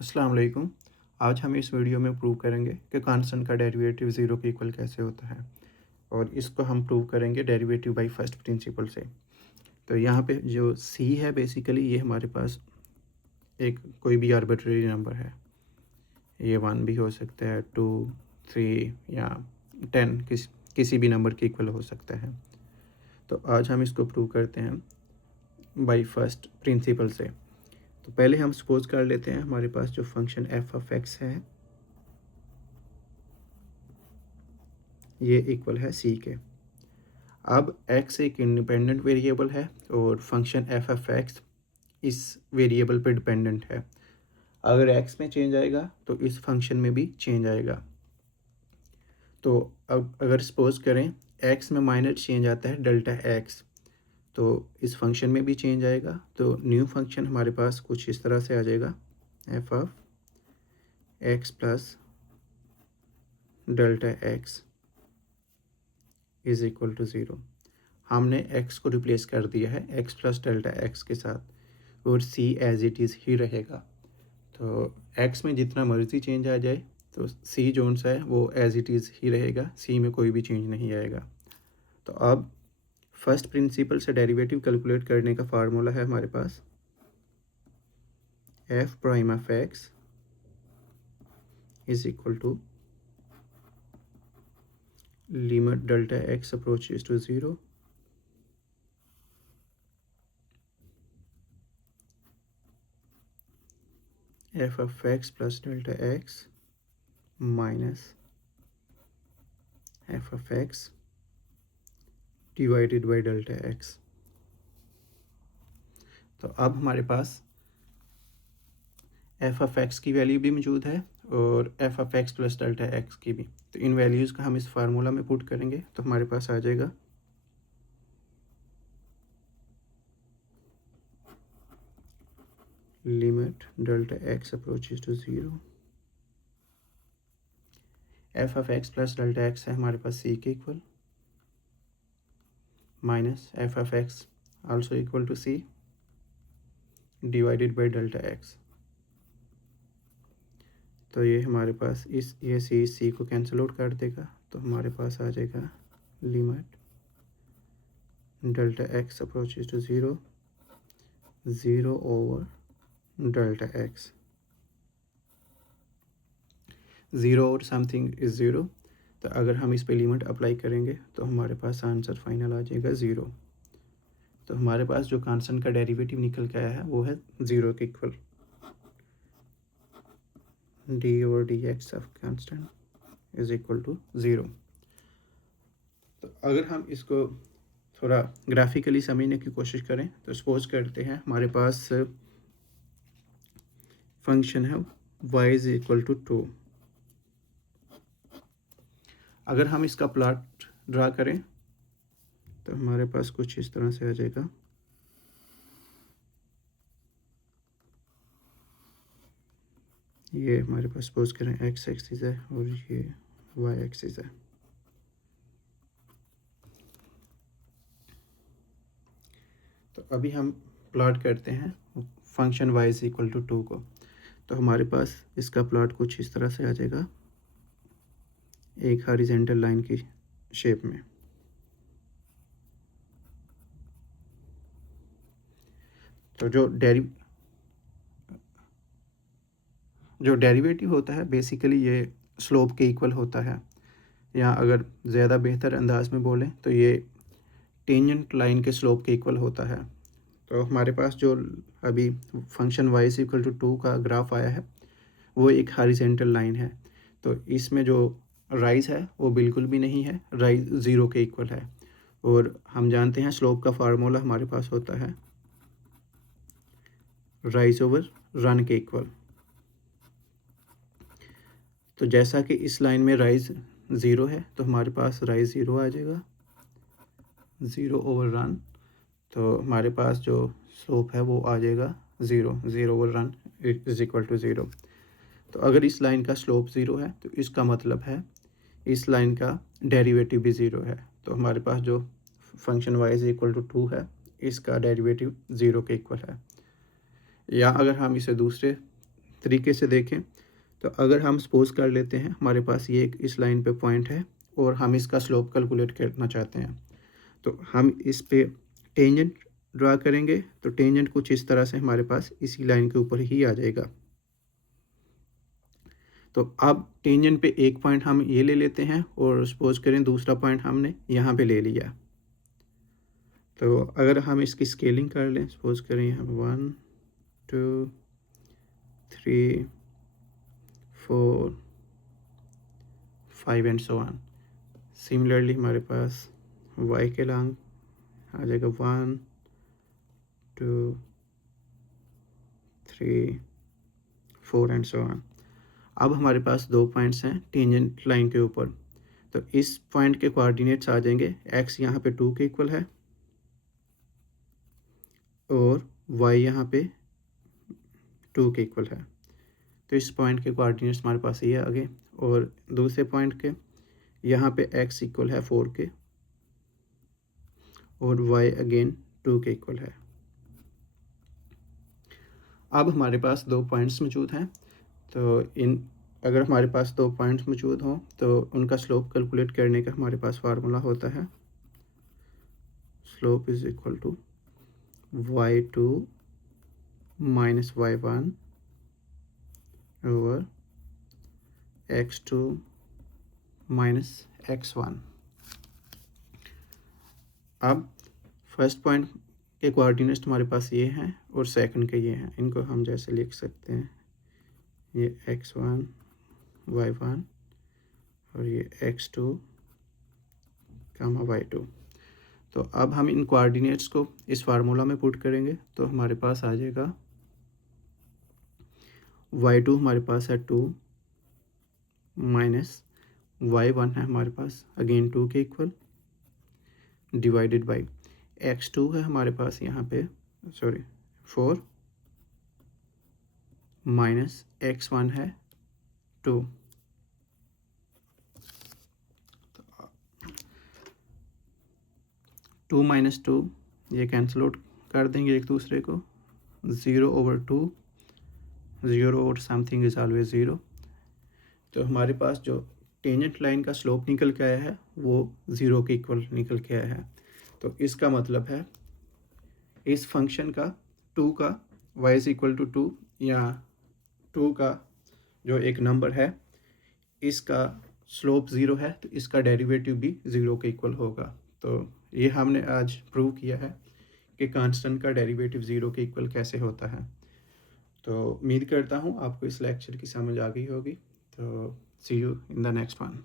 अस्सलाम वालेकुम। आज हम इस वीडियो में प्रूव करेंगे कि कांस्टेंट का डेरिवेटिव ज़ीरो के इक्वल कैसे होता है और इसको हम प्रूव करेंगे डेरिवेटिव बाय फर्स्ट प्रिंसिपल से। तो यहाँ पे जो सी है बेसिकली ये हमारे पास एक कोई भी आर्बिट्रेरी नंबर है। ये 1 भी हो सकता है, 2, 3 या 10 किसी भी नंबर के इक्वल हो सकता है। तो आज हम इसको प्रूव करते हैं बाय फर्स्ट प्रिंसिपल से। तो पहले हम सपोज कर लेते हैं हमारे पास जो फंक्शन एफ ऑफ एक्स है ये इक्वल है सी के। अब x एक इंडिपेंडेंट वेरिएबल है और फंक्शन एफ एफ एक्स इस वेरिएबल पे डिपेंडेंट है। अगर x में चेंज आएगा तो इस फंक्शन में भी चेंज आएगा। तो अब अगर सपोज करें x में माइनर चेंज आता है डेल्टा x, तो इस फंक्शन में भी चेंज आएगा। तो न्यू फंक्शन हमारे पास कुछ इस तरह से आ जाएगा, f of x plus delta x is equal to zero. हमने x को रिप्लेस कर दिया है x प्लस डेल्टा x के साथ और c एज इट इज़ ही रहेगा। तो x में जितना मर्जी चेंज आ जाए तो c जोन सा है वो एज इट इज़ ही रहेगा, c में कोई भी चेंज नहीं आएगा। तो अब फर्स्ट प्रिंसिपल से डेरिवेटिव कैलकुलेट करने का फार्मूला है हमारे पास f prime of x is equal to limit delta x approaches to zero f of x plus delta x minus f of x divided by delta x। तो अब हमारे पास f of x की value भी मौजूद है और f of x plus delta x की भी। तो इन वैल्यूज़ का हम इस फार्मूला में पुट करेंगे तो हमारे पास आ जाएगा limit delta x approaches to zero f of x plus delta x है हमारे पास c के equal minus f of x also equal to c divided by delta x। तो ये हमारे पास ये सी को कैंसिल आउट कर देगा तो हमारे पास आ जाएगा limit delta x approaches to zero zero over delta x। Zero और समथिंग इज़ ज़ीरो, तो अगर हम इस पे लिमिट अप्लाई करेंगे तो हमारे पास आंसर फाइनल आ जाएगा ज़ीरो। तो हमारे पास जो कांस्टेंट का डेरिवेटिव निकल के आया है वो है ज़ीरो के equal d over d x of constant is equal to zero. तो अगर हम इसको थोड़ा ग्राफिकली समझने की कोशिश करें तो सपोज करते हैं हमारे पास फंक्शन है y इज इक्वल टू 2। अगर हम इसका प्लॉट ड्रा करें तो हमारे पास कुछ इस तरह से आ जाएगा। ये हमारे पास सपोज करें x एक्सिस है और ये y एक्सिस है। तो अभी हम प्लॉट करते हैं function y is equal to 2 को। तो हमारे पास इसका प्लॉट कुछ इस तरह से आ जाएगा, एक हॉरिजॉन्टल लाइन की शेप में। तो जो डेरिवेटिव होता है बेसिकली ये स्लोप के इक्वल होता है, या अगर ज़्यादा बेहतर अंदाज में बोलें तो ये टेंजेंट लाइन के स्लोप के इक्वल होता है। तो हमारे पास जो अभी function y is equal to 2 का ग्राफ आया है वो एक हॉरिजॉन्टल लाइन है। तो इसमें जो राइज है वो बिल्कुल भी नहीं है, राइज ज़ीरो के इक्वल है। और हम जानते हैं स्लोप का फार्मूला हमारे पास होता है राइज ओवर रन के इक्वल। तो जैसा कि इस लाइन में राइज ज़ीरो है तो हमारे पास राइज ज़ीरो आ जाएगा, ज़ीरो ओवर रन। तो हमारे पास जो स्लोप है वो आ जाएगा zero, zero over run is equal to zero. तो अगर इस लाइन का स्लोप ज़ीरो है तो इसका मतलब है इस लाइन का डेरिवेटिव भी ज़ीरो है। तो हमारे पास जो function y is equal to 2 है इसका डेरिवेटिव ज़ीरो के इक्वल है। या अगर हम इसे दूसरे तरीके से देखें तो अगर हम सपोज़ कर लेते हैं हमारे पास ये एक इस लाइन पे पॉइंट है और हम इसका स्लोप कैलकुलेट करना चाहते हैं, तो हम इस पे टेंजेंट ड्रा करेंगे। तो टेंजेंट कुछ इस तरह से हमारे पास इसी लाइन के ऊपर ही आ जाएगा। तो अब टेंजेंट पे एक पॉइंट हम ये ले लेते हैं और सपोज़ करें दूसरा पॉइंट हमने यहाँ पे ले लिया। तो अगर हम इसकी स्केलिंग कर लें, सपोज़ करें यहाँ 1 2 3 4 5 एंड सो ऑन। सिमिलरली हमारे पास y के लॉन्ग आ जाएगा 1 2 3 4 एंड सो ऑन। अब हमारे पास दो पॉइंट्स हैं टेंजेंट लाइन के ऊपर, तो इस पॉइंट के कोऑर्डिनेट्स आ जाएंगे x यहाँ पे 2 के इक्वल है और y यहाँ पे 2 के इक्वल है। तो इस पॉइंट के कोऑर्डिनेट्स हमारे पास ये आ गए और दूसरे पॉइंट के यहाँ पे x इक्वल है 4 के और y अगेन 2 के इक्वल है। अब हमारे पास दो पॉइंट्स मौजूद हैं, तो अगर हमारे पास दो पॉइंट्स मौजूद हों तो उनका स्लोप कैलकुलेट करने का हमारे पास फार्मूला होता है slope is equal to y2 minus y1 over x2 minus x1। अब फर्स्ट पॉइंट के कोऑर्डिनेट्स हमारे पास ये हैं और सेकंड के ये हैं। इनको हम जैसे लिख सकते हैं, ये x1 y1 और ये x2 y2। तो अब हम इन कोऑर्डिनेट्स को इस फार्मूला में पुट करेंगे तो हमारे पास आ जाएगा y2 हमारे पास है 2 माइनस y1 है हमारे पास अगेन 2 के इक्वल डिवाइडेड बाय x2 है हमारे पास यहाँ पे 4 माइनस x1 है 2। 2 माइनस 2 ये कैंसिल आउट कर देंगे एक दूसरे को, 0 over 2, 0 over something is always 0। तो हमारे पास जो टेंजेंट लाइन का स्लोप निकल के आया है वो 0 के इक्वल निकल के आया है। तो इसका मतलब है इस फंक्शन का 2 का y इज इक्वल टू 2 या 2 का जो एक नंबर है इसका स्लोप 0 है तो इसका डेरिवेटिव भी 0 के इक्वल होगा। तो ये हमने आज प्रूव किया है कि कांस्टेंट का डेरिवेटिव 0 के इक्वल कैसे होता है। तो उम्मीद करता हूँ आपको इस लेक्चर की समझ आ गई होगी। तो see you in the next one.